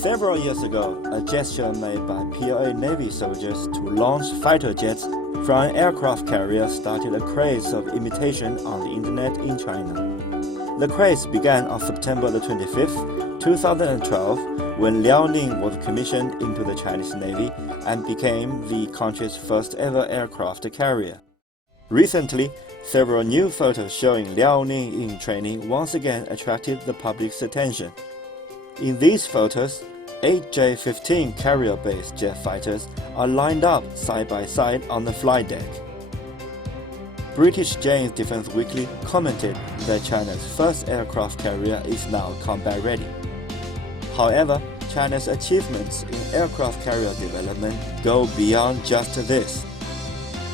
Several years ago, a gesture made by PLA Navy soldiers to launch fighter jets from an aircraft carrier started a craze of imitation on the internet in China. The craze began on September the 25th, 2012, when Liaoning was commissioned into the Chinese Navy and became the country's first ever aircraft carrier. Recently, several new photos showing Liaoning in training once again attracted the public's attention. In these photos, 8 J-15 carrier-based jet fighters are lined up side by side on the flight deck. British Jane's Defense Weekly commented that China's first aircraft carrier is now combat ready. However, China's achievements in aircraft carrier development go beyond just this.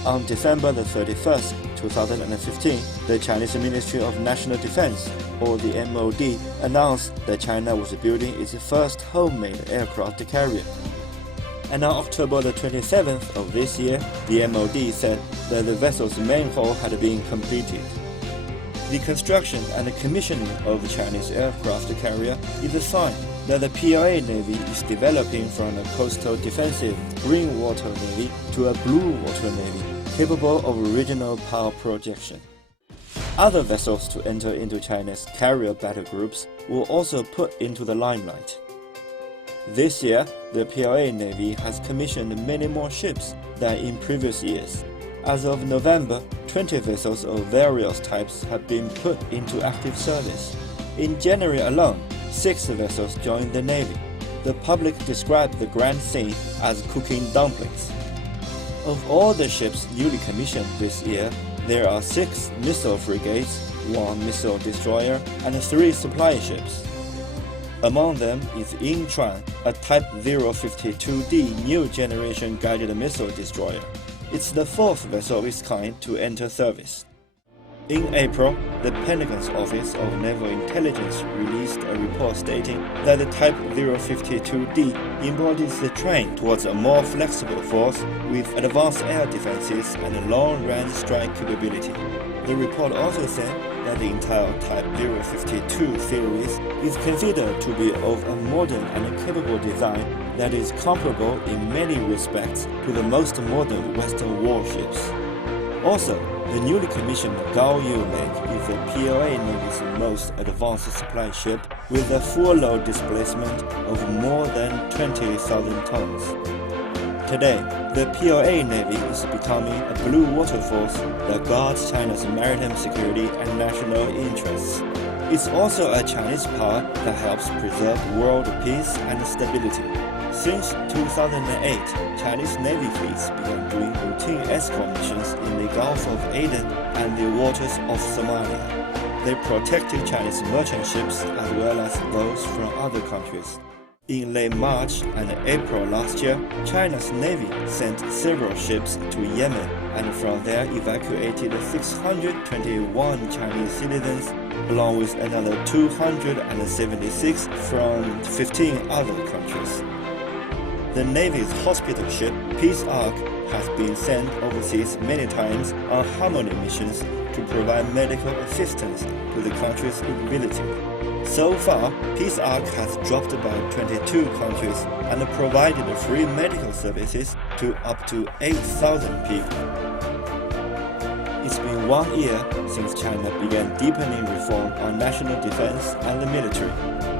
On December the 31st, 2015, the Chinese Ministry of National Defense, or the MOD, announced that China was building its first homemade aircraft carrier. And on October the 27th of this year, the MOD said that the vessel's main hull had been completed. The construction and commissioning of the Chinese aircraft carrier is a sign that the PLA Navy is developing from a coastal defensive green water navy to a blue water navy, capable of regional power projection. Other vessels to enter into China's carrier battle groups were also put into the limelight. This year, the PLA Navy has commissioned many more ships than in previous years. As of November, 20 vessels of various types have been put into active service. In January alone, 6 vessels joined the Navy. The public described the grand scene as cooking dumplings. Of all the ships newly commissioned this year, there are 6 missile frigates, 1 missile destroyer, and 3 supply ships. Among them is Yingchuan, a Type 052D new generation guided missile destroyer. It's the 4th vessel of its kind to enter service. In April, the Pentagon's Office of Naval Intelligence released a report stating that the Type 052D embodies the trend towards a more flexible force with advanced air defenses and long-range strike capability. The report also said that the entire Type 052 series is considered to be of a modern and capable design that is comparable in many respects to the most modern Western warships. Also, the newly commissioned Gaoyu Lake is the PLA Navy's most advanced supply ship with a full load displacement of more than 20,000 tons. Today, the PLA Navy is becoming a blue water force that guards China's maritime security and national interests. It's also a Chinese power that helps preserve world peace and stability. Since 2008, Chinese Navy fleets began doing routine escort missions in the Gulf of Aden and the waters of Somalia. They protected Chinese merchant ships as well as those from other countries. In late March and April last year, China's Navy sent several ships to Yemen and from there evacuated 621 Chinese citizens, along with another 276 from 15 other countries. The Navy's hospital ship, Peace Ark, has been sent overseas many times on harmony missions to provide medical assistance to the country's military. So far, Peace Ark has dropped by 22 countries and provided free medical services to up to 8,000 people. It's been 1 year since China began deepening reform on national defense and the military.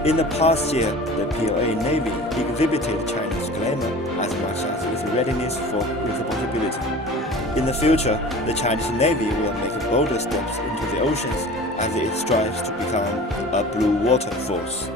In the past year, the PLA Navy exhibited China's glamour as much as its readiness for responsibility. In the future, the Chinese Navy will make bolder steps into the oceans as it strives to become a blue water force.